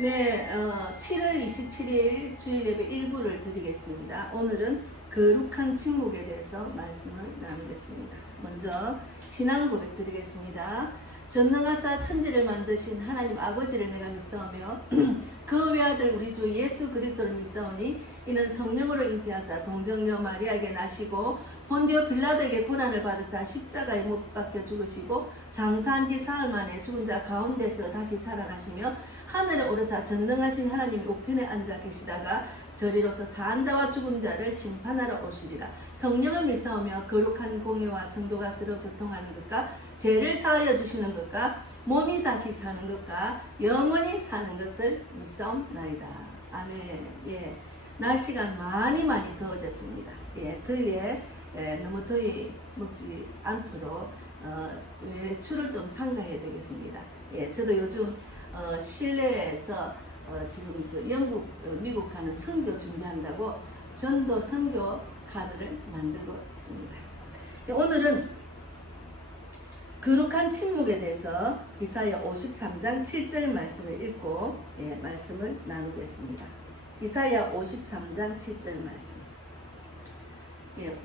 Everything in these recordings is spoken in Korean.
네, 7월 27일 주일 예배 일부를 드리겠습니다. 오늘은 거룩한 침묵에 대해서 말씀을 나누겠습니다. 먼저 신앙 고백 드리겠습니다. 전능하사 천지를 만드신 하나님 아버지를 내가 믿사오며 그 외아들 우리 주 예수 그리스도를 믿사오니 이는 성령으로 잉태하사 동정녀 마리아에게 나시고 본디오 빌라도에게 고난을 받으사 십자가에 못 박혀 죽으시고 장사한 지 사흘 만에 죽은 자 가운데서 다시 살아나시며 하늘에 오르사 전능하신 하나님 우편에 앉아 계시다가 저리로서 사한 자와 죽은 자를 심판하러 오시리라. 성령을 믿사오며 거룩한 공예와 성도가 서로 교통하는 것과 죄를 사하여 주시는 것과 몸이 다시 사는 것과 영원히 사는 것을 믿사옵나이다. 아멘. 예, 날씨가 많이 더워졌습니다. 예, 더위에 너무 더위 먹지 않도록 외출을 좀 삼가해야 되겠습니다. 예, 저도 요즘 실내에서 지금 그 영국, 미국 가는 선교 준비한다고 전도 선교 카드를 만들고 있습니다. 오늘은 거룩한 침묵에 대해서 이사야 53장 7절 말씀을 읽고 말씀을 나누겠습니다. 이사야 53장 7절 말씀.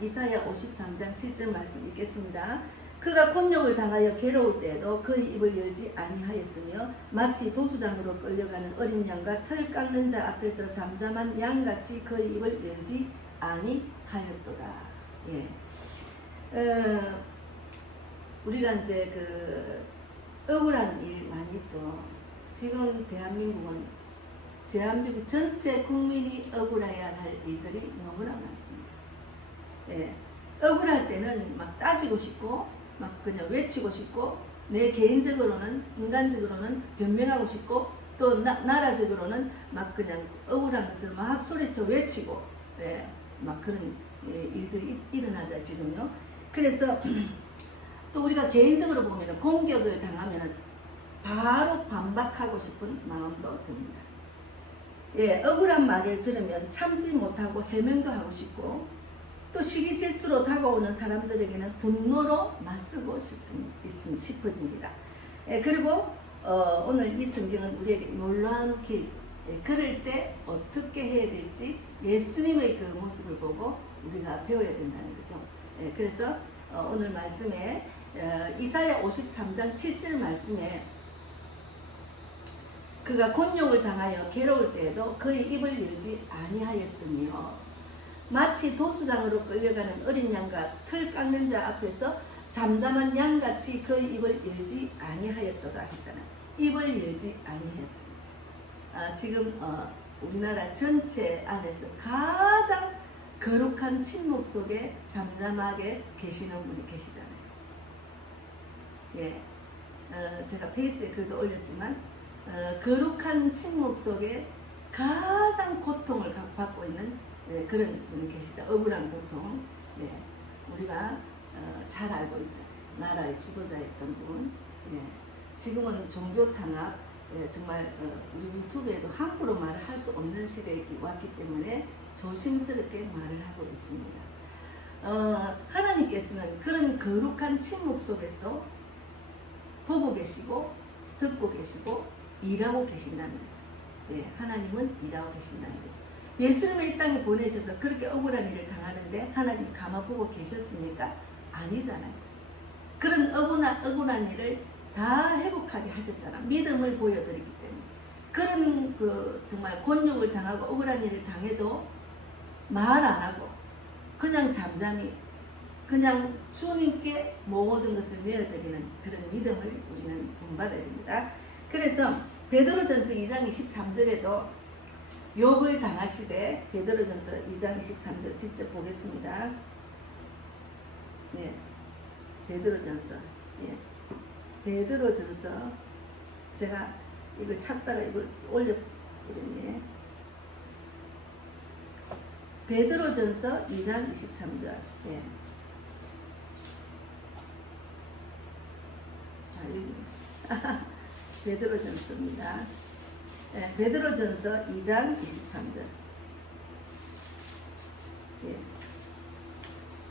이사야 53장 7절 말씀 읽겠습니다. 그가 곤욕을 당하여 괴로울 때에도 그의 입을 열지 아니하였으며 마치 도수장으로 끌려가는 어린 양과 털 깎는 자 앞에서 잠잠한 양같이 그의 입을 열지 아니하였도다. 우리가 이제 그 억울한 일 많이 있죠. 지금 대한민국 전체 국민이 억울해야 할 일들이 너무나 많습니다. 억울할 때는 막 따지고 싶고 막 그냥 외치고 싶고 내 개인적으로는 인간적으로는 변명하고 싶고 또 나라적으로는 막 그냥 억울한 것을 막 소리쳐 외치고 막 그런 일들이 일어나자 지금요. 그래서 또 우리가 개인적으로 보면 공격을 당하면 바로 반박하고 싶은 마음도 듭니다. 억울한 말을 들으면 참지 못하고 해명도 하고 싶고 또 시기 질투로 다가오는 사람들에게는 분노로 맞서고 싶어집니다. 그리고 오늘 이 성경은 우리에게 놀라운 길, 그럴 때 어떻게 해야 될지 예수님의 그 모습을 보고 우리가 배워야 된다는 거죠. 그래서 오늘 말씀에 이사야 53장 7절 말씀에 그가 곤욕을 당하여 괴로울 때에도 그의 입을 열지 아니하였으며 마치 도수장으로 끌려가는 어린 양과 털 깎는 자 앞에서 잠잠한 양같이 그의 입을 열지 아니하였도다 했잖아요. 입을 열지 아니하였다. 지금 우리나라 전체 안에서 가장 거룩한 침묵 속에 잠잠하게 계시는 분이 계시잖아요. 제가 페이스에 글도 올렸지만 거룩한 침묵 속에 가장 고통을 받고 있는 그런 분이 계시죠. 억울한 고통. 우리가 잘 알고 있죠. 나라의 지도자였던 분. 지금은 종교 탄압, 정말 우리 유튜브에도 함부로 말을 할 수 없는 시대에 왔기 때문에 조심스럽게 말을 하고 있습니다. 하나님께서는 그런 거룩한 침묵 속에서도 보고 계시고 듣고 계시고 일하고 계신다는 거죠. 하나님은 일하고 계신다는 거죠. 예수님을 이 땅에 보내셔서 그렇게 억울한 일을 당하는데 하나님 가만 보고 계셨습니까? 아니잖아요. 그런 억울한 일을 다 회복하게 하셨잖아. 믿음을 보여드리기 때문에. 그런 정말 곤욕을 당하고 억울한 일을 당해도 말 안 하고 그냥 잠잠히 그냥 주님께 모든 것을 내어드리는 그런 믿음을 우리는 본받아야 됩니다. 그래서 베드로전서 2장 23절에도 욕을 당하시되 베드로전서 2장 23절 직접 보겠습니다. 베드로전서 베드로전서 제가 이걸 찾다가 이걸 올려버렸네. 베드로전서 2장 23절. 베드로전서입니다. 베드로전서 2장 23절.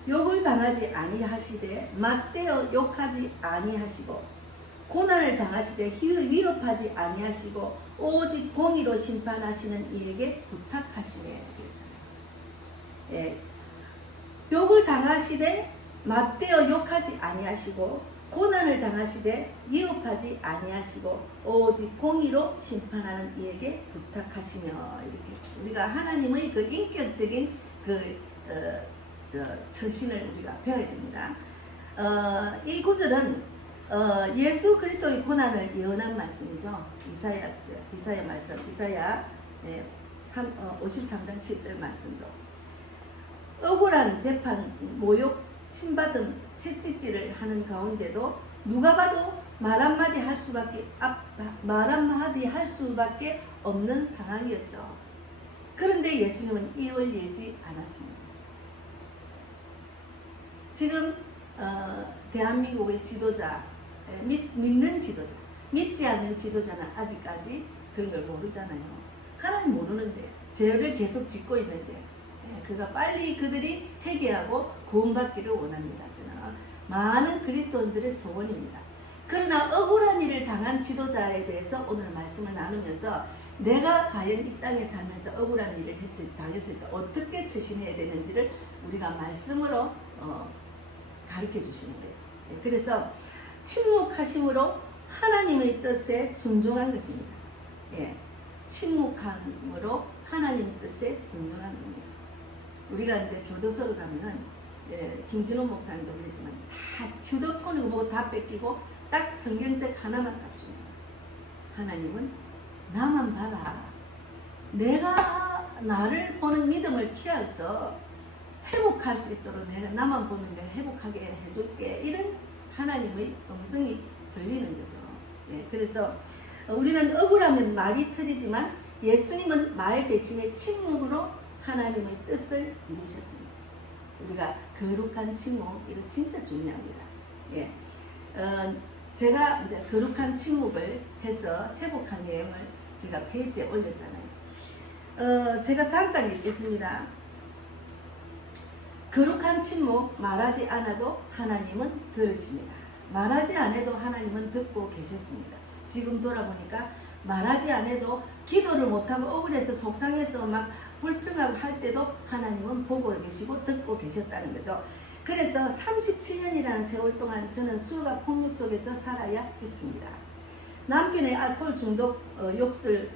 욕을 당하지 아니하시되 맞대어 욕하지 아니하시고 고난을 당하시되 위협하지 아니하시고 오직 공의로 심판하시는 이에게 부탁하시네 그랬잖아요. 예. 욕을 당하시되 맞대어 욕하지 아니하시고 고난을 당하시되 위협하지 아니하시고 오직 공의로 심판하는 이에게 부탁하시며 이렇게 우리가 하나님의 그 인격적인 그 처신을 우리가 배워야 됩니다. 이 구절은 예수 그리스도의 고난을 예언한 말씀이죠. 이사야 말씀, 이사야 53장 7절 말씀도 억울한 재판, 모욕, 침받음, 채찍질을 하는 가운데도 누가 봐도 말 한마디 할 수밖에 없는 상황이었죠. 그런데 예수님은 이를 열지 않았습니다. 지금 대한민국의 지도자, 믿는 지도자, 믿지 않는 지도자는 아직까지 그런 걸 모르잖아요. 하나님 모르는데 죄를 계속 짓고 있는데 그가 빨리 그들이 회개하고 구원받기를 원합니다. 저는 많은 그리스도인들의 소원입니다. 그러나 억울한 일을 당한 지도자에 대해서 오늘 말씀을 나누면서 내가 과연 이 땅에 살면서 억울한 일을 당했을 때 어떻게 처신해야 되는지를 우리가 말씀으로 가르쳐 주시는 거예요. 그래서 침묵하심으로 하나님의 뜻에 순종한 것입니다. 예, 침묵함으로 하나님 뜻에 순종한 겁니다. 우리가 이제 교도소로 가면은 김진호 목사님도 그랬지만 다 휴대폰이고 뭐고 다 뺏기고 딱 성경책 하나만 딱 줍니다. 하나님은 나만 봐라. 내가 나를 보는 믿음을 피해서 회복할 수 있도록 내가 나만 보면 내가 회복하게 해줄게. 이런 하나님의 음성이 들리는 거죠. 예, 그래서 우리는 억울하면 말이 터지지만 예수님은 말 대신에 침묵으로 하나님의 뜻을 이루셨습니다. 우리가 거룩한 침묵, 이거 진짜 중요합니다. 예, 제가 이제 거룩한 침묵을 해서 회복한 내용을 제가 페이스에 올렸잖아요. 제가 잠깐 읽겠습니다. 거룩한 침묵, 말하지 않아도 하나님은 들으십니다. 말하지 않아도 하나님은 듣고 계셨습니다. 지금 돌아보니까 말하지 않아도 기도를 못하고 억울해서 속상해서 막 불평하고 할 때도 하나님은 보고 계시고 듣고 계셨다는 거죠. 그래서 37년이라는 세월 동안 저는 술과 폭력 속에서 살아야 했습니다. 남편의 알코올 중독, 욕설,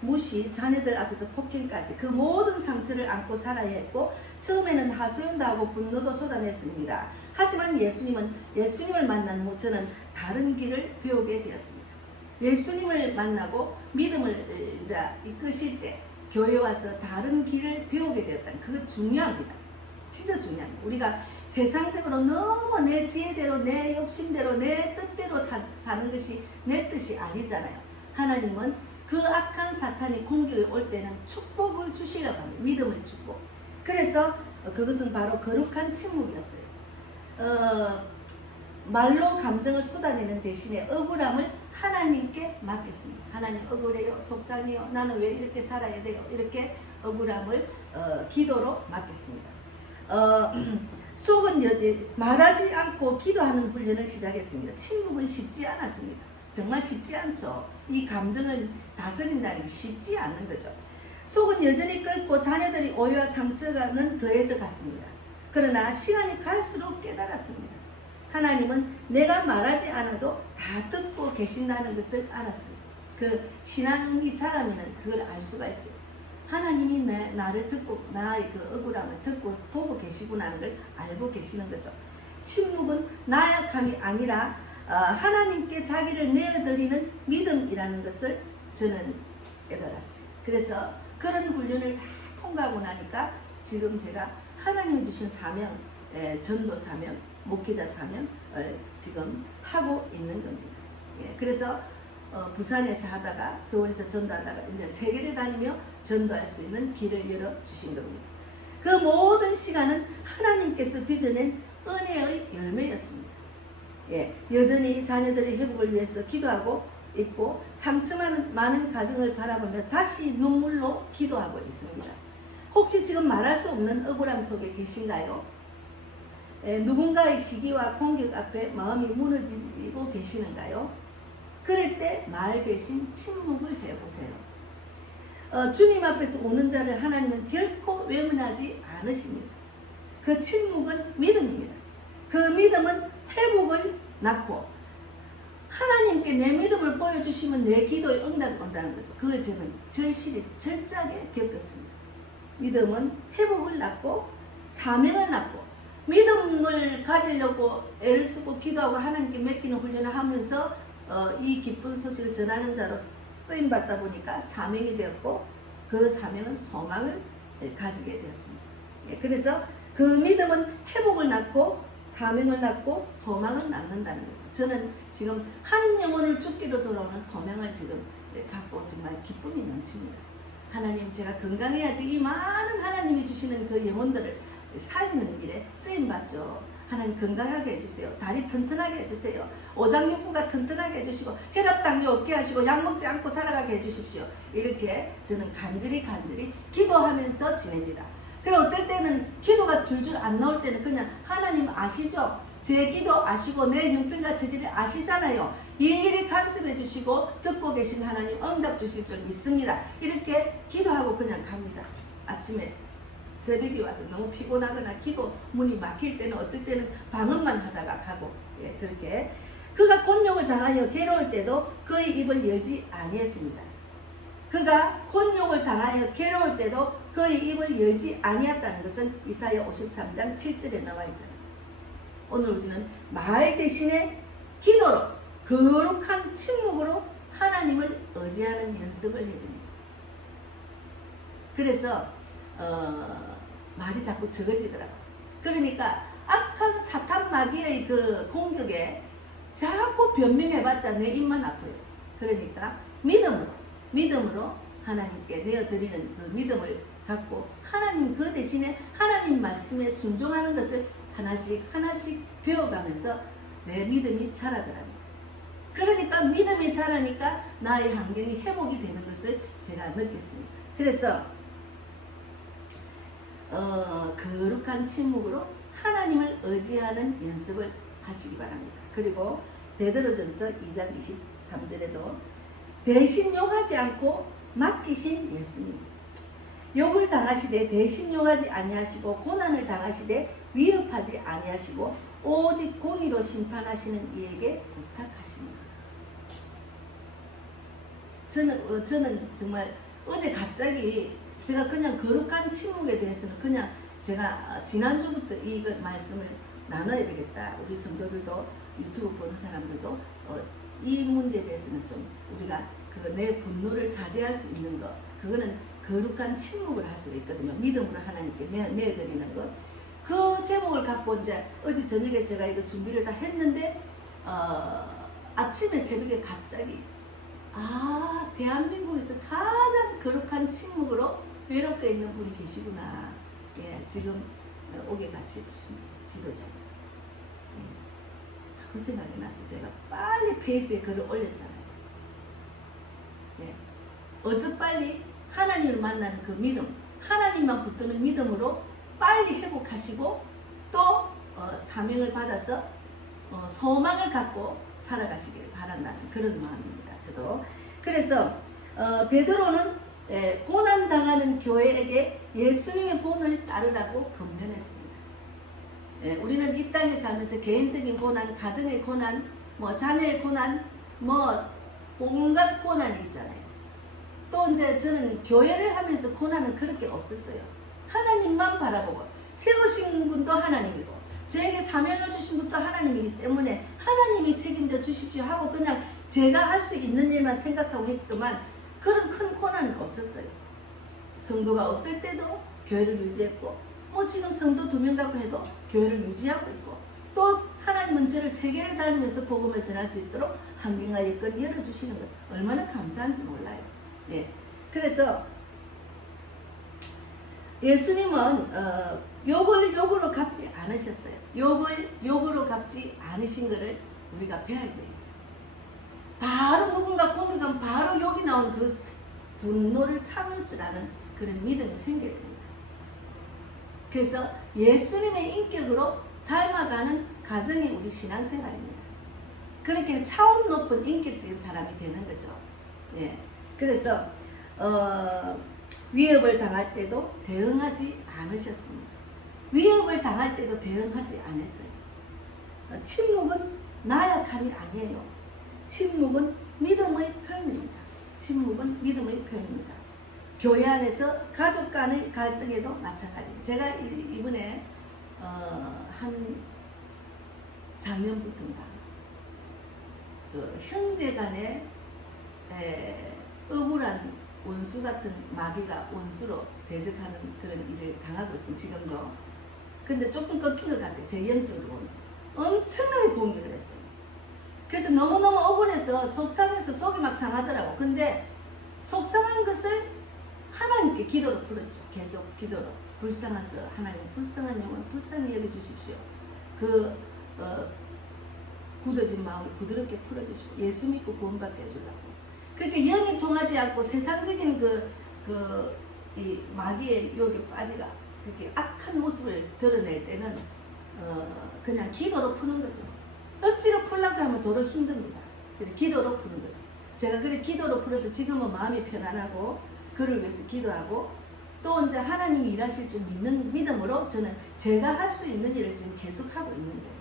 무시, 자녀들 앞에서 폭행까지 그 모든 상처를 안고 살아야 했고 처음에는 하소연도 하고 분노도 쏟아냈습니다. 하지만 예수님을 만난 후 저는 다른 길을 배우게 되었습니다. 예수님을 만나고 믿음을 이제 이끄실 때 교회 와서 다른 길을 배우게 되었다는 그거 중요합니다. 진짜 중요합니다. 우리가 세상적으로 너무 내 지혜대로 내 욕심대로 내 뜻대로 사는 것이 내 뜻이 아니잖아요. 하나님은 그 악한 사탄이 공격이 올 때는 축복을 주시려고 합니다. 믿음의 축복. 그래서 그것은 바로 거룩한 침묵이었어요. 말로 감정을 쏟아내는 대신에 억울함을 하나님께 맡겼습니다. 하나님 억울해요, 속상해요, 나는 왜 이렇게 살아야 돼요, 이렇게 억울함을 기도로 맡겼습니다. 속은 여지 말하지 않고 기도하는 훈련을 시작했습니다. 침묵은 쉽지 않았습니다. 정말 쉽지 않죠. 이 감정을 다스린다는 게 쉽지 않는 거죠. 속은 여전히 끓고 자녀들이 오해와 상처가는 더해져 갔습니다. 그러나 시간이 갈수록 깨달았습니다. 하나님은 내가 말하지 않아도 다 듣고 계신다는 것을 알았습니다. 그 신앙이 자라면 그걸 알 수가 있어요. 하나님이 나를 듣고 나의 그 억울함을 듣고 보고 계시구나 하는 걸 알고 계시는 거죠. 침묵은 나약함이 아니라 하나님께 자기를 내어드리는 믿음이라는 것을 저는 깨달았어요. 그래서 그런 훈련을 다 통과하고 나니까 지금 제가 하나님이 주신 사명, 전도 사명, 목회자 사명 지금 하고 있는 겁니다. 예, 그래서 부산에서 하다가 서울에서 전도하다가 이제 세계를 다니며 전도할 수 있는 길을 열어주신 겁니다. 그 모든 시간은 하나님께서 빚어낸 은혜의 열매였습니다. 예, 여전히 자녀들의 회복을 위해서 기도하고 있고 상처 많은 가정을 바라보며 다시 눈물로 기도하고 있습니다. 혹시 지금 말할 수 없는 억울함 속에 계신가요? 누군가의 시기와 공격 앞에 마음이 무너지고 계시는가요? 그럴 때 말 대신 침묵을 해보세요. 주님 앞에서 오는 자를 하나님은 결코 외면하지 않으십니다. 그 침묵은 믿음입니다. 그 믿음은 회복을 낳고 하나님께 내 믿음을 보여주시면 내 기도에 응답이 온다는 거죠. 그걸 저는 절실히 절자하게 겪었습니다. 믿음은 회복을 낳고 사명을 낳고 믿음을 가지려고 애를 쓰고 기도하고 하나님께 맡기는 훈련을 하면서 이 기쁜 소식을 전하는 자로 쓰임받다 보니까 사명이 되었고 그 사명은 소망을 가지게 되었습니다. 그래서 그 믿음은 회복을 낳고 사명을 낳고 소망을 낳는다는 거죠. 저는 지금 한 영혼을 죽기로 돌아오는 소망을 지금 갖고 정말 기쁨이 넘칩니다. 하나님, 제가 건강해야지 이 많은 하나님이 주시는 그 영혼들을 살리는 일에 쓰임받죠. 하나님 건강하게 해주세요. 다리 튼튼하게 해주세요. 오장육부가 튼튼하게 해주시고 혈압당뇨 없게 하시고 약 먹지 않고 살아가게 해주십시오. 이렇게 저는 간절히 기도하면서 지냅니다. 그리고 어떨 때는 기도가 줄줄 안 나올 때는 그냥 하나님 아시죠? 제 기도 아시고 내 형편과 처지를 아시잖아요. 일일이 간섭해 주시고 듣고 계신 하나님 응답 주실 줄 믿습니다. 이렇게 기도하고 그냥 갑니다. 아침에 새벽에 와서 너무 피곤하거나 기도 문이 막힐 때는 어떨 때는 방언만 하다가 가고 그렇게 그가 곤욕을 당하여 괴로울 때도 그의 입을 열지 아니했습니다. 그가 곤욕을 당하여 괴로울 때도 그의 입을 열지 아니했다는 것은 이사야 53장 7절에 나와 있잖아요. 오늘 우리는 말 대신에 기도로 거룩한 침묵으로 하나님을 의지하는 연습을 해야 됩니다. 그래서 말이 자꾸 적어지더라고요. 그러니까 악한 사탄 마귀의 그 공격에 자꾸 변명해봤자 내 입만 아파요. 그러니까 믿음으로 하나님께 내어드리는 그 믿음을 갖고 하나님 그 대신에 하나님 말씀에 순종하는 것을 하나씩 배워가면서 내 믿음이 자라더랍니다. 그러니까 믿음이 자라니까 나의 환경이 회복이 되는 것을 제가 느꼈습니다. 그래서 거룩한 침묵으로 하나님을 의지하는 연습을 하시기 바랍니다. 그리고 베드로전서 2장 23절에도 대신 용하지 않고 맡기신 예수님, 욕을 당하시되 대신 용하지 아니하시고 고난을 당하시되 위협하지 아니하시고 오직 공의로 심판하시는 이에게 부탁하십니다. 저는 정말 어제 갑자기 제가 그냥 거룩한 침묵에 대해서는 그냥 제가 지난주부터 이 말씀을 나눠야 되겠다. 우리 성도들도 유튜브 보는 사람들도 이 문제에 대해서는 좀 우리가 내 분노를 자제할 수 있는 것, 그거는 거룩한 침묵을 할 수가 있거든요. 믿음으로 하나님께 내드리는 것. 그 제목을 갖고 이제 어제 저녁에 제가 이거 준비를 다 했는데 아침에 새벽에 갑자기 대한민국에서 가장 거룩한 침묵으로 외롭게 있는 분이 계시구나. 지금 오게 같이 지도자. 그 생각이 나서 제가 빨리 페이스에 글을 올렸잖아요. 어서 빨리 하나님을 만나는 그 믿음, 하나님만 붙드는 믿음으로 빨리 회복하시고 또 사명을 받아서 소망을 갖고 살아가시길 바란다는 그런 마음입니다. 저도. 그래서 베드로는 고난당하는 교회에게 예수님의 본을 따르라고 권면했습니다. 우리는 이 땅에 살면서 개인적인 고난, 가정의 고난, 자녀의 고난, 온갖 고난이 있잖아요. 또 이제 저는 교회를 하면서 고난은 그렇게 없었어요. 하나님만 바라보고 세우신 분도 하나님이고 저에게 사명을 주신 분도 하나님이기 때문에 하나님이 책임져 주십시오 하고 그냥 제가 할 수 있는 일만 생각하고 했더만 그런 큰 고난은 없었어요. 성도가 없을 때도 교회를 유지했고 지금 성도 2명 갖고 해도 교회를 유지하고 있고 또 하나님은 저를 세계를 다니면서 복음을 전할 수 있도록 환경과 여건을 열어주시는 것 얼마나 감사한지 몰라요. 그래서 예수님은 욕을 욕으로 갚지 않으셨어요. 욕을 욕으로 갚지 않으신 것을 우리가 배워야 돼요. 바로 누군가 공격하면 바로 욕이 나오는 그 분노를 참을 줄 아는 그런 믿음이 생겨야 됩니다. 그래서 예수님의 인격으로 닮아가는 가정이 우리 신앙생활입니다. 그렇게 차원 높은 인격적인 사람이 되는 거죠. 예. 그래서 위협을 당할 때도 대응하지 않으셨습니다. 위협을 당할 때도 대응하지 않았어요. 침묵은 나약함이 아니에요. 침묵은 믿음의 표현입니다. 침묵은 믿음의 표현입니다. 교회 안에서 가족 간의 갈등에도 마찬가지입니다. 제가 이번에 한 작년부터인가 형제 간에 억울한 원수 같은 마귀가 원수로 대적하는 그런 일을 당하고 있습니다. 지금도. 근데 조금 꺾인 것 같아요. 제 영적으로 엄청나게 공격을 했어요. 그래서 너무너무 억울해서 속상해서 속이 막 상하더라고. 근데 속상한 것을 하나님께 기도로 풀었죠. 계속 기도로. 불쌍해서 하나님 불쌍한 영혼 불쌍히 여겨주십시오. 굳어진 마음을 부드럽게 풀어주시고 예수 믿고 구원받게 해주려고. 그렇게 영이 통하지 않고 세상적인 이 마귀의 유혹에 빠지가 그렇게 악한 모습을 드러낼 때는 그냥 기도로 푸는 거죠. 억지로 풀려고 하면 도로 힘듭니다. 기도로 푸는 거죠. 제가 그래 기도로 풀어서 지금은 마음이 편안하고 그를 위해서 기도하고 또 이제 하나님이 일하실 줄 믿는 믿음으로 저는 제가 할 수 있는 일을 지금 계속하고 있는 거예요.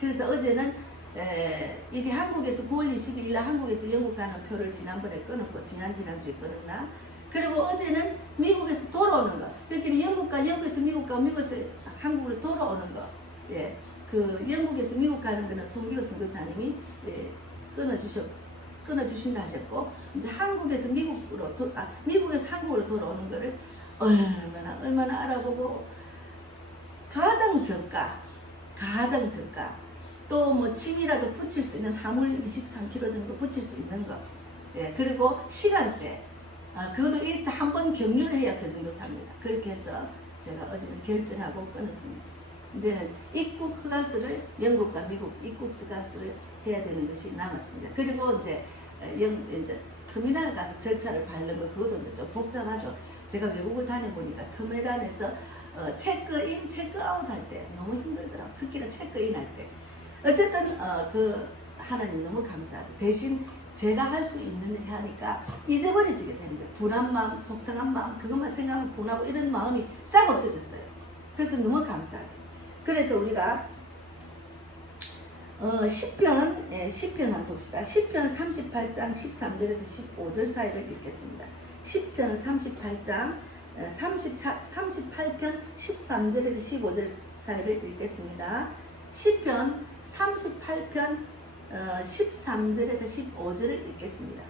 그래서 어제는 이게 한국에서 9월 22일 날 한국에서 영국 가는 표를 지난번에 끊었고 지난주에 끊었나. 그리고 어제는 미국에서 돌아오는 거. 이렇게 영국에서 미국 가고 미국에서 한국으로 돌아오는 거. 예. 그 영국에서 미국 가는 거는 송기호 선교사님이 끊어주신다 하셨고, 이제 한국에서 미국에서 한국으로 돌아오는 거를 얼마나 알아보고 가장 저가 또 뭐 침이라도 붙일 수 있는 화물 23kg 정도 붙일 수 있는 거. 예. 그리고 시간대. 그것도 일단 한 번 격려를 해야 그 정도 삽니다. 그렇게 해서 제가 어제는 결정하고 끊었습니다. 이제는 입국 허가서를 영국과 미국 입국 허가서를 해야 되는 것이 남았습니다. 그리고 이제 터미널 가서 절차를 밟는 거 그것도 이제 좀 복잡하죠. 제가 외국을 다녀보니까 터미널에서 체크인, 체크아웃 할 때 너무 힘들더라고요. 특히나 체크인 할 때. 어쨌든 하나님 너무 감사하죠. 대신 제가 할 수 있는 일 하니까 잊어버리지게 되는 거예요. 분한 마음, 속상한 마음, 그것만 생각하면 분하고 이런 마음이 싹 없어졌어요. 그래서 너무 감사하죠. 그래서 우리가 시편 한번 봅시다. 시편 38장 13절에서 15절 사이를 읽겠습니다. 시편 38장 38편 13절에서 15절 사이를 읽겠습니다. 시편 38편 13절에서 15절을 읽겠습니다.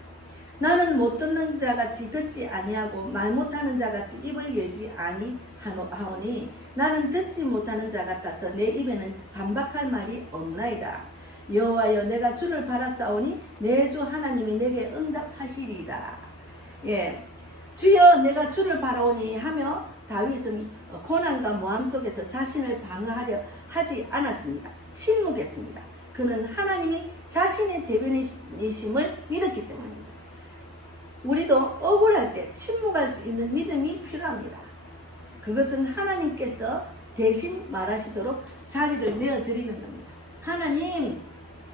나는 못 듣는 자같이 듣지 아니하고 말 못하는 자같이 입을 열지 아니하오니 나는 듣지 못하는 자 같아서 내 입에는 반박할 말이 없나이다. 여호와여 내가 주를 바라싸오니 내 주 하나님이 내게 응답하시리이다. 예, 주여 내가 주를 바라오니 하며 다윗은 고난과 모함 속에서 자신을 방어하려 하지 않았습니다. 침묵했습니다. 그는 하나님이 자신의 대변이심을 믿었기 때문입니다. 우리도 억울할 때 침묵할 수 있는 믿음이 필요합니다. 그것은 하나님께서 대신 말하시도록 자리를 내어드리는 겁니다. 하나님,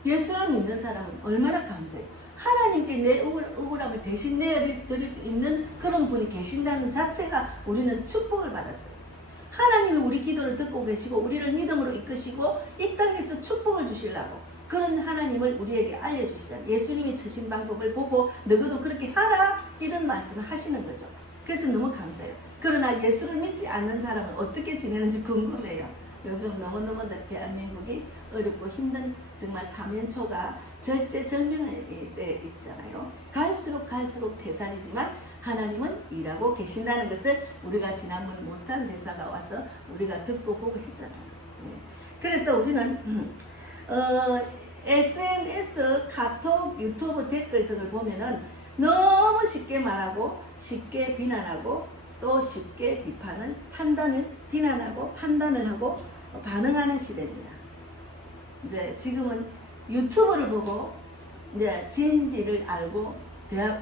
예수를 믿는 사람은 얼마나 감사해요. 하나님께 내 억울함을 대신 내어드릴 수 있는 그런 분이 계신다는 자체가 우리는 축복을 받았어요. 하나님이 우리 기도를 듣고 계시고 우리를 믿음으로 이끄시고 이 땅에서 축복을 주시려고 그런 하나님을 우리에게 알려주시잖아요. 예수님이 처신 방법을 보고 너희도 그렇게 하라 이런 말씀을 하시는 거죠. 그래서 너무 감사해요. 그러나 예수를 믿지 않는 사람은 어떻게 지내는지 궁금해요. 요즘 너무너무 대한민국이 어렵고 힘든 정말 사면초가 절제절명의 때 있잖아요. 갈수록 대살이지만 하나님은 일하고 계신다는 것을 우리가 지난번 모스탄 대사가 와서 우리가 듣고 보고 했잖아요. 그래서 우리는 SNS, 카톡, 유튜브 댓글 등을 보면은 너무 쉽게 말하고 쉽게 비난하고 또 쉽게 비난하고 판단을 하고 반응하는 시대입니다. 이제 지금은 유튜브를 보고 이제 진지를 알고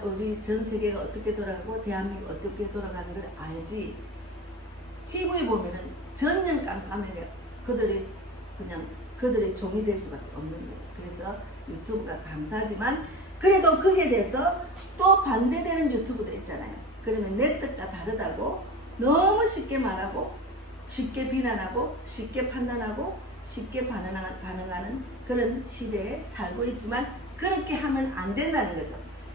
우리 전 세계가 어떻게 돌아가고 대한민국 어떻게 돌아가는 걸 알지. TV 보면은 전년 깜깜해요. 그들의 종이 될 수밖에 없는 거예요. 그래서 유튜브가 감사하지만 그래도 거기에 대해서 또 반대되는 유튜브도 있잖아요. 그러면 내 뜻과 다르다고 너무 쉽게 말하고 쉽게 비난하고 쉽게 판단하고 쉽게 반응하는 그런 시대에 살고 있지만 그렇게 하면 안 된다는 거죠.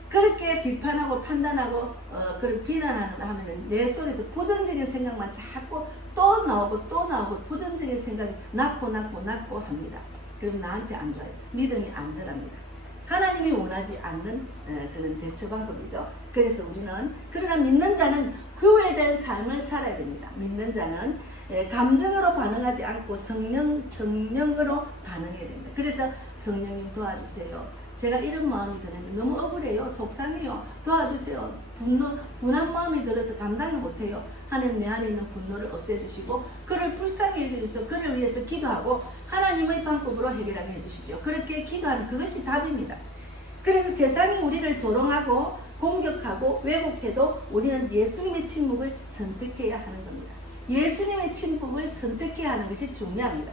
그렇게 비판하고 판단하고 그런 비난하면 내 속에서 부정적인 생각만 자꾸 또 나오고 부정적인 생각이 낳고 합니다. 그럼 나한테 안 좋아요. 믿음이 안 자랍니다. 하나님이 원하지 않는 그런 대처 방법이죠. 그래서 우리는 그러나 믿는 자는 구별된 삶을 살아야 됩니다. 믿는 자는 감정으로 반응하지 않고 성령으로 반응해야 됩니다. 그래서 성령님 도와주세요. 제가 이런 마음이 드는데 너무 억울해요. 속상해요. 도와주세요. 분한 마음이 들어서 감당을 못해요. 하나님 내 안에 있는 분노를 없애주시고 그를 불쌍히 여겨주셔서 그를 위해서 기도하고 하나님의 방법으로 해결하게 해주십시오. 그렇게 기도하는 그것이 답입니다. 그래서 세상이 우리를 조롱하고 공격하고 왜곡해도 우리는 예수님의 침묵을 선택해야 하는 겁니다. 예수님의 침묵을 선택해야 하는 것이 중요합니다.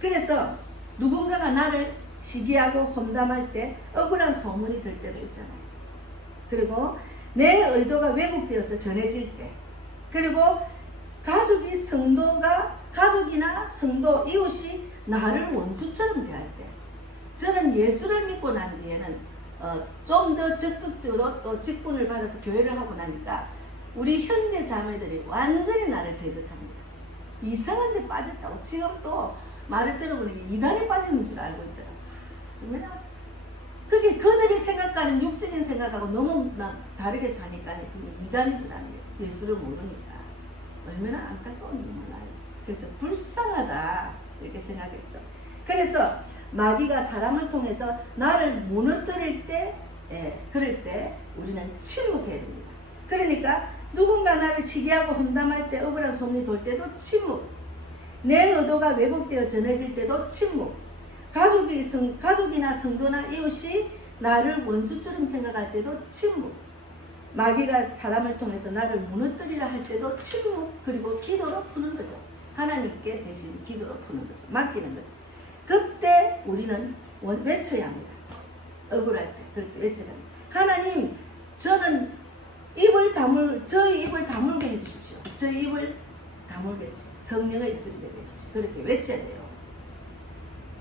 그래서 누군가가 나를 시기하고 험담할 때 억울한 소문이 들 때도 있잖아요. 그리고 내 의도가 왜곡되어서 전해질 때, 그리고 가족이나 성도, 이웃이 나를 원수처럼 대할 때, 저는 예수를 믿고 난 뒤에는 좀 더 적극적으로 또 직분을 받아서 교회를 하고 나니까 우리 현재 자매들이 완전히 나를 대적합니다. 이상한 데 빠졌다고. 지금 또 말을 들어보니까 이단에 빠지는 줄 알고 있더라고요. 그러면 그게 그들이 생각하는 육적인 생각하고 너무 다르게 사니까 그게 이단인 줄 아는 거예요. 예수를 모르니까. 얼마나 안타까운지 몰라요. 그래서 불쌍하다 이렇게 생각했죠. 그래서 마귀가 사람을 통해서 나를 무너뜨릴 때, 그럴 때 우리는 침묵해야 됩니다. 그러니까 누군가 나를 시기하고 험담할 때, 억울한 소문이 돌 때도 침묵. 내 의도가 왜곡되어 전해질 때도 침묵. 가족이나 성도나 이웃이 나를 원수처럼 생각할 때도 침묵. 마귀가 사람을 통해서 나를 무너뜨리라 할 때도 침묵. 그리고 기도로 푸는 거죠. 하나님께 대신 기도로 푸는 거죠. 맡기는 거죠. 그때 우리는 외쳐야 합니다. 억울할 때 그럴 때 외쳐야 합니다. 하나님, 저는 저희 입을 다물게 해주십시오. 저희 입을 다물게 해주십시오. 성령의 입술이 되게 해주십시오. 그렇게 외쳐야 돼요.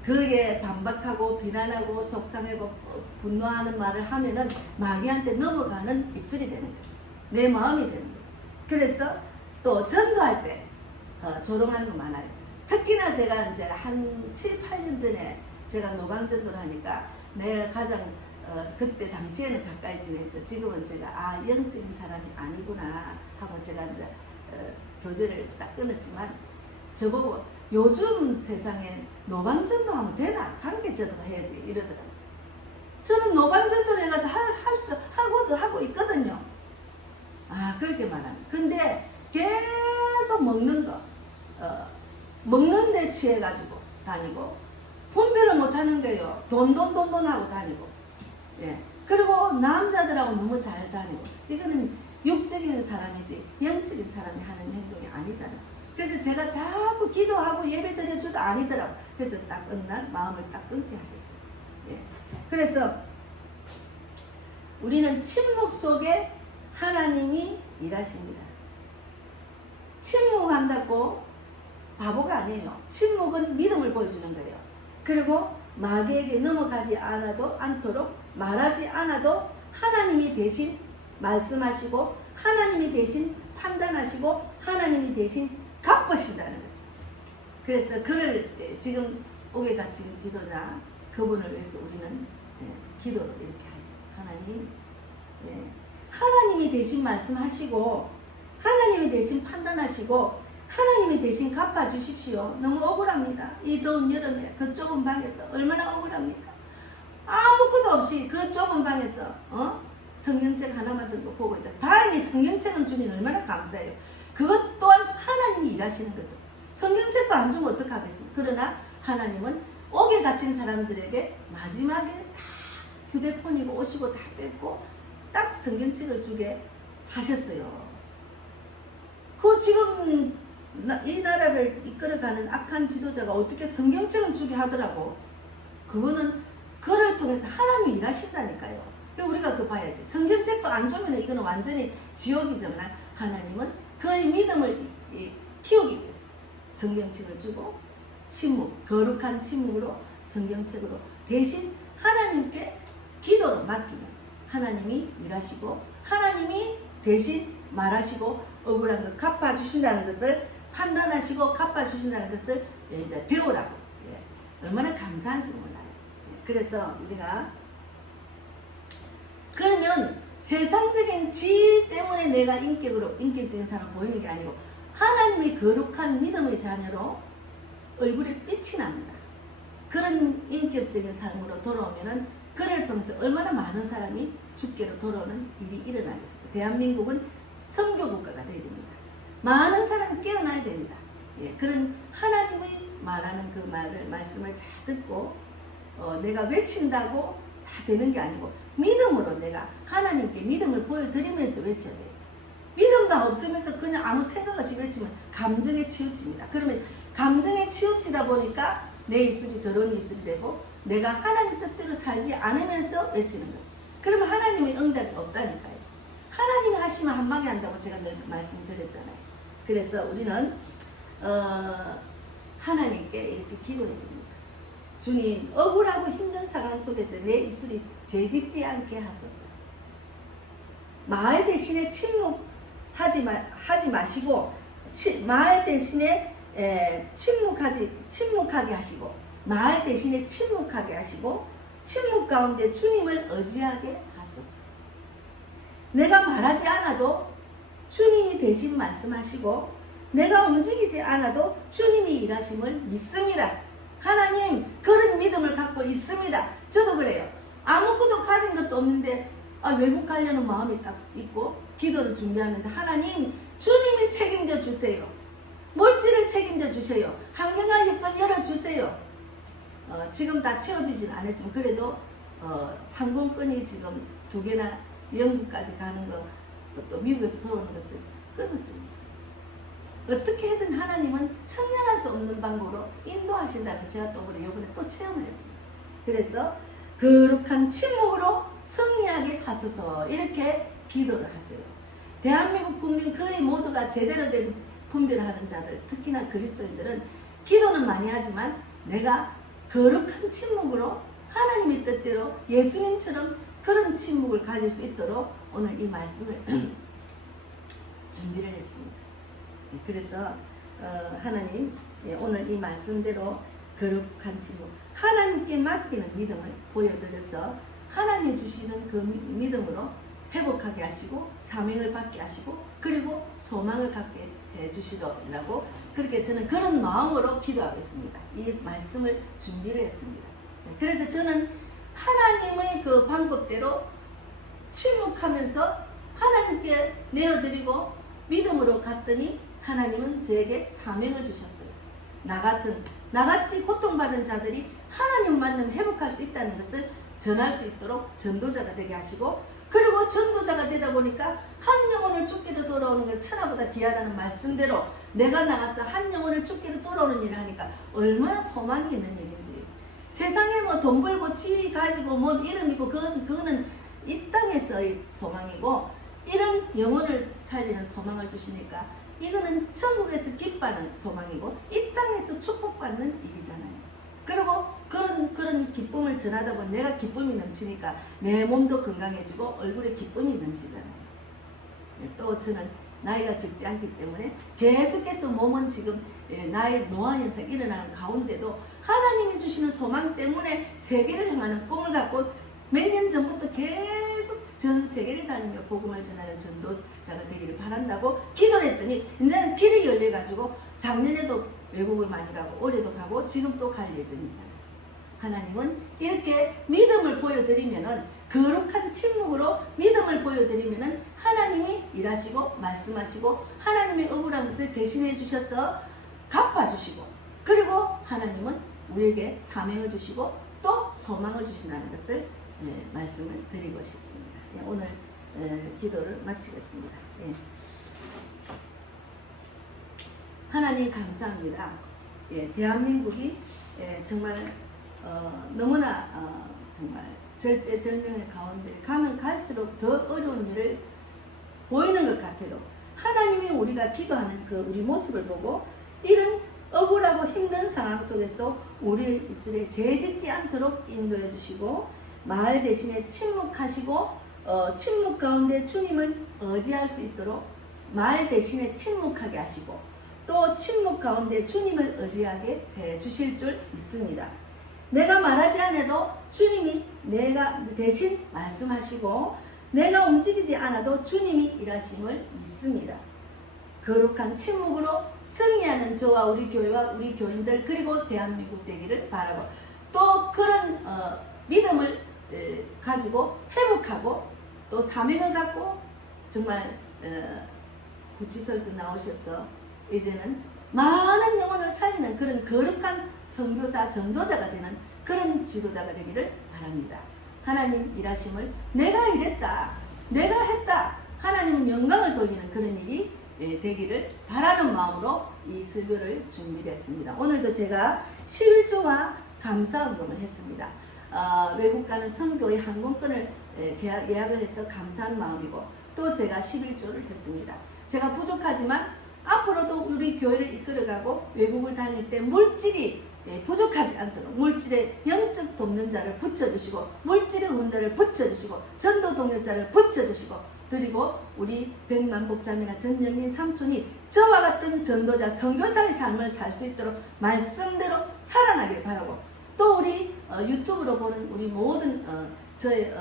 그게 반박하고 비난하고 속상하고 분노하는 말을 하면은 마귀한테 넘어가는 입술이 되는 거죠. 내 마음이 되는 거죠. 그래서 또 전도할 때 조롱하는 거 많아요. 특히나 제가 이제 한 7, 8년 전에 제가 노방전도를 하니까 내가 가장 그때 당시에는 가까이 지냈죠. 지금은 제가 영적인 사람이 아니구나 하고 제가 이제 교제를 딱 끊었지만 저보고 요즘 세상에 노방전도 하면 되나? 관계제도가 해야지 이러더라고요. 저는 노방전도를 해가지고 하고 있거든요. 그렇게 말하는. 근데 계속 먹는 거, 먹는 데 취해가지고 다니고 분별을 못하는 거예요. 돈 하고 다니고. 예. 그리고 남자들하고 너무 잘 다니고. 이거는 육적인 사람이지 영적인 사람이 하는 행동이 아니잖아요. 그래서 제가 자꾸 기도하고 예배 드려줘도 아니더라고. 그래서 딱 어느 날 마음을 딱 끊게 하셨어요. 예. 그래서 우리는 침묵 속에 하나님이 일하십니다. 침묵한다고 바보가 아니에요. 침묵은 믿음을 보여주는 거예요. 그리고 마귀에게 넘어가지 않도록 말하지 않아도 하나님이 대신 말씀하시고 하나님이 대신 판단하시고 하나님이 대신 갚으신다는 거죠. 그래서 그를 지금 옥에 갇힌 지도자 그분을 위해서 우리는 기도를 이렇게 해요. 하나님, 하나님이 대신 말씀하시고 하나님이 대신 판단하시고 하나님이 대신 갚아주십시오. 너무 억울합니다. 이 더운 여름에 그 좁은 방에서 얼마나 억울합니까? 아무것도 없이 그 좁은 방에서 성경책 하나만 들고 보고 있다. 다행히 성경책은 주님 얼마나 감사해요. 그것 또한 하나님이 일하시는 거죠. 성경책도 안 주면 어떡하겠습니까? 그러나 하나님은 옥에 갇힌 사람들에게 마지막에 다 휴대폰이고 오시고 다 뺏고 딱 성경책을 주게 하셨어요. 그 지금 이 나라를 이끌어가는 악한 지도자가 어떻게 성경책을 주게 하더라고. 그거는 그를 기도를 통해서 하나님이 일하신다니까요. 우리가 그 봐야지. 성경책도 안 주면 이거는 완전히 지옥이지만 하나님은 그의 믿음을 키우기 위해서 성경책을 주고 침묵, 거룩한 침묵으로 성경책으로 대신 하나님께 기도로 맡기면 하나님이 일하시고 하나님이 대신 말하시고 억울한 것 갚아주신다는 것을 판단하시고 갚아주신다는 것을 이제 배우라고. 얼마나 감사한지 몰라요. 그래서 우리가 그러면 세상적인 지위 때문에 내가 인격적인 사람 보이는 게 아니고 하나님의 거룩한 믿음의 자녀로 얼굴에 빛이 납니다. 그런 인격적인 삶으로 돌아오면은 그를 통해서 얼마나 많은 사람이 주께로 돌아오는 일이 일어나겠습니까? 대한민국은 선교 국가가 되어야 됩니다. 많은 사람이 깨어나야 됩니다. 그런 하나님의 말하는 그 말씀을 잘 듣고 내가 외친다고 다 되는 게 아니고 믿음으로 내가 하나님께 믿음을 보여드리면서 외쳐야 돼요. 믿음도 없으면서 그냥 아무 생각 없이 외치면 감정에 치우칩니다. 그러면 감정에 치우치다 보니까 내 입술이 더러운 입술이 되고 내가 하나님 뜻대로 살지 않으면서 외치는 거죠. 그러면 하나님의 응답이 없다니까요. 하나님이 하시면 한 방에 한다고 제가 늘 말씀드렸잖아요. 그래서 우리는 하나님께 이렇게 기도해야 됩니다. 주님, 억울하고 힘든 상황 속에서 내 입술이 죄짓지 않게 하소서. 말 대신에 침묵하지 마시고 말 대신에 침묵하게 하시고 말 대신에 침묵하게 하시고 침묵 가운데 주님을 의지하게 하소서. 내가 말하지 않아도 주님이 대신 말씀하시고 내가 움직이지 않아도 주님이 일하심을 믿습니다. 하나님, 그런 믿음을 갖고 있습니다. 저도 그래요. 아무것도 가진 것도 없는데 외국 가려는 마음이 딱 있고 기도를 준비하는데 하나님, 주님이 책임져 주세요. 물질을 책임져 주세요. 환경과 여건 열어주세요. 지금 다 채워지진 않았지만 그래도 항공권이 지금 2개나 영국까지 가는 거, 또 미국에서 들어오는 것을 끊었습니다. 어떻게 하든 하나님은 청량할 수 없는 방법으로 인도하신다는 제가 또 우리 이번에 또 체험을 했습니다. 그래서 거룩한 침묵으로 승리하게 하소서 이렇게 기도를 하세요. 대한민국 국민 거의 모두가 제대로 된 분별을 하는 자들, 특히나 그리스도인들은 기도는 많이 하지만 내가 거룩한 침묵으로 하나님의 뜻대로 예수님처럼 그런 침묵을 가질 수 있도록 오늘 이 말씀을 준비를 했습니다. 그래서 하나님, 오늘 이 말씀대로 거룩한 침묵, 하나님께 맡기는 믿음을 보여드려서 하나님 주시는 그 믿음으로 회복하게 하시고 사명을 받게 하시고 그리고 소망을 갖게 해주시더라고. 그렇게 저는 그런 마음으로 기도하겠습니다. 이 말씀을 준비를 했습니다. 그래서 저는 하나님의 그 방법대로 침묵하면서 하나님께 내어드리고 믿음으로 갔더니 하나님은 저에게 사명을 주셨어요. 나같이 고통받은 자들이 하나님 만나면 회복할 수 있다는 것을 전할 수 있도록 전도자가 되게 하시고, 그리고 전도자가 되다 보니까 한 영혼을 죽기로 돌아오는 걸 천하보다 귀하다는 말씀대로 내가 나가서 한 영혼을 죽기로 돌아오는 일을 하니까 얼마나 소망이 있는 일인지. 세상에 뭐 돈 벌고 지위 가지고 뭐 이름이고 그거는 이 땅에서의 소망이고, 이런 영혼을 살리는 소망을 주시니까 이거는 천국에서 기뻐하는 소망이고 이 땅에서 축복받는 일이잖아요. 그리고 그런 기쁨을 전하다 보면 내가 기쁨이 넘치니까 내 몸도 건강해지고 얼굴에 기쁨이 넘치잖아요. 또 저는 나이가 적지 않기 때문에 계속해서 몸은 지금 나의 노화 현상이 일어나는 가운데도 하나님이 주시는 소망 때문에 세계를 향하는 꿈을 갖고 몇 년 전부터 계속 전 세계를 다니며 복음을 전하는 전도자가 되기를 바란다고 기도를 했더니 이제는 길이 열려가지고 작년에도 외국을 많이 가고 올해도 가고 지금 또 갈 예정이잖아요. 하나님은 이렇게 믿음을 보여드리면은, 거룩한 침묵으로 믿음을 보여드리면은 하나님이 일하시고 말씀하시고 하나님의 억울한 것을 대신해 주셔서 갚아주시고, 그리고 하나님은 우리에게 사명을 주시고 또 소망을 주신다는 것을 말씀을 드리고 싶습니다. 오늘 기도를 마치겠습니다. 하나님 감사합니다. 대한민국이 정말 너무나 정말 절제절명의 가운데 가면 갈수록 더 어려운 일을 보이는 것 같아도 하나님이 우리가 기도하는 그 우리 모습을 보고 이런 억울하고 힘든 상황 속에서도 우리의 입술에 죄짓지 않도록 인도해 주시고 말 대신에 침묵하시고 침묵 가운데 주님을 의지할 수 있도록 말 대신에 침묵하게 하시고 또 침묵 가운데 주님을 의지하게 해 주실 줄 믿습니다. 내가 말하지 않아도 주님이 내가 대신 말씀하시고 내가 움직이지 않아도 주님이 일하심을 믿습니다. 거룩한 침묵으로 승리하는 저와 우리 교회와 우리 교인들 그리고 대한민국 되기를 바라고 또 그런 믿음을 가지고 회복하고 또 사명을 갖고 정말 구치소에서 나오셔서 이제는 많은 영혼을 살리는 그런 거룩한 선교사 전도자가 되는 그런 지도자가 되기를 바랍니다. 하나님 일하심을 내가 이랬다 내가 했다 하나님 영광을 돌리는 그런 일이 되기를 바라는 마음으로 이 설교를 준비했습니다. 오늘도 제가 11조와 감사헌금을 했습니다. 외국 가는 선교의 항공권을 예약을 해서 감사한 마음이고 또 제가 11조를 했습니다. 제가 부족하지만 앞으로도 우리 교회를 이끌어가고 외국을 다닐 때 물질이 부족하지 않도록 물질에 영적 돕는 자를 붙여주시고 물질의 운자를 붙여주시고 전도 동역자를 붙여주시고 그리고 우리 백만복자매나 전영민 삼촌이 저와 같은 전도자 선교사의 삶을 살 수 있도록 말씀대로 살아나길 바라고 또 우리 유튜브로 보는 우리 모든 저의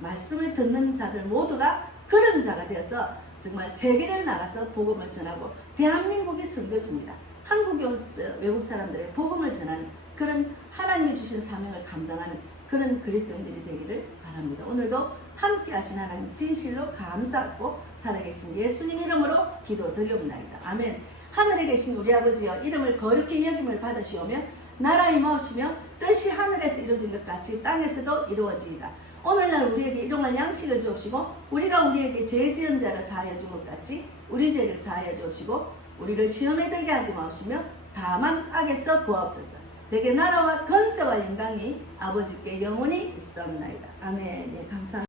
말씀을 듣는 자들 모두가 그런 자가 되어서 정말 세계를 나가서 복음을 전하고 대한민국이 선교지입니다. 한국에 온 외국 사람들의 복음을 전하는 그런 하나님이 주신 사명을 감당하는 그런 그리스도인들이 되기를 바랍니다. 오늘도 함께 하신 하나님 진실로 감사하고 살아계신 예수님 이름으로 기도드리옵나이다. 아멘. 하늘에 계신 우리 아버지여 이름을 거룩히 여김을 받으시오며 나라 임하옵시며 뜻이 하늘에서 이루어진 것 같이 땅에서도 이루어지이다. 오늘날 우리에게 일용할 양식을 주옵시고 우리가 우리에게 죄 지은 자를 사하여 준 것 같이 우리 죄를 사하여 주옵시고 우리를 시험에 들게 하지 마옵시며 다만 악에서 구하옵소서. 대개 나라와 건세와 영광이 아버지께 영원히 있사옵나이다. 아멘. 예, 감사합니다.